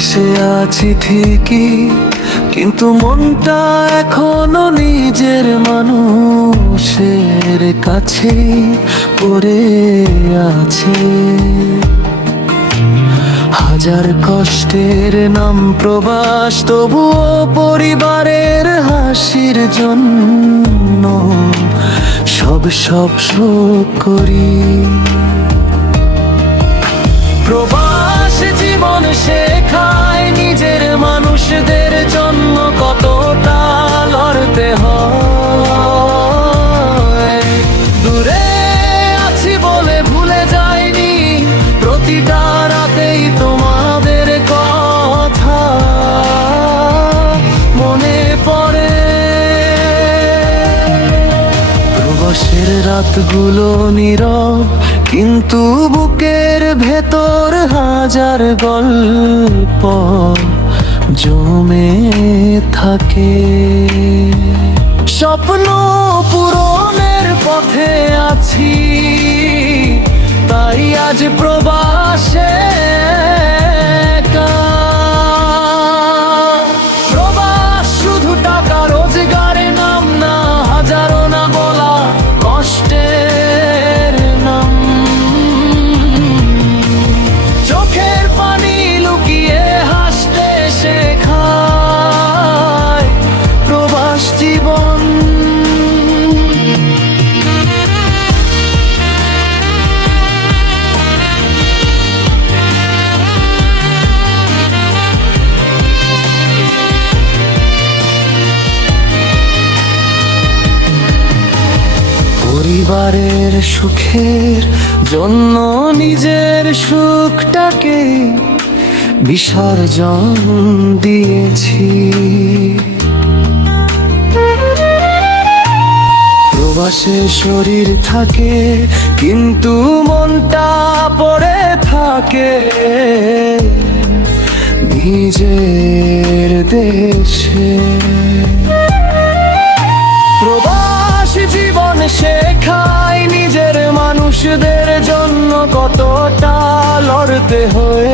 প্রবাসে আছি ঠিকই, কিন্তু মনটা এখনো নিজের মানুষের কাছে পড়ে আছে। হাজার কষ্টের নাম প্রবাস, তবুও পরিবারের হাসির জন্য সব শোক করি। প্রবাস জীবন শেখায় নিজের মানুষদের জন্য কতটা লড়তে হয়। দূরে আছি বলে ভুলে যাইনি, প্রতিটা রাতেই তোমাদের কথা মনে পড়ে। প্রবাসের রাতগুলো নীরব, কিন্তু বুকের ভেতর হাজার গল্প জমে থাকে। স্বপ্ন পূরণের পথে আছি, তাই আজ প্রবাসে একা। প্রবাস শুধু টাকা রোজগারের নাম না, হাজারো না বলা কষ্টের নাম। চোখের পানি লুকিয়ে হাসতে শেখায় প্রবাস জীবন। পরিবারের সুখের জন্য নিজের সুখটাকে বিসর্জন দিয়েছি। প্রবাসে শরীর থাকে, কিন্তু মনটা পড়ে থাকে নিজের দেশে। প্রবাস জীবন শেখায় নিজের মানুষদের জন্য কতটা লড়তে হয়।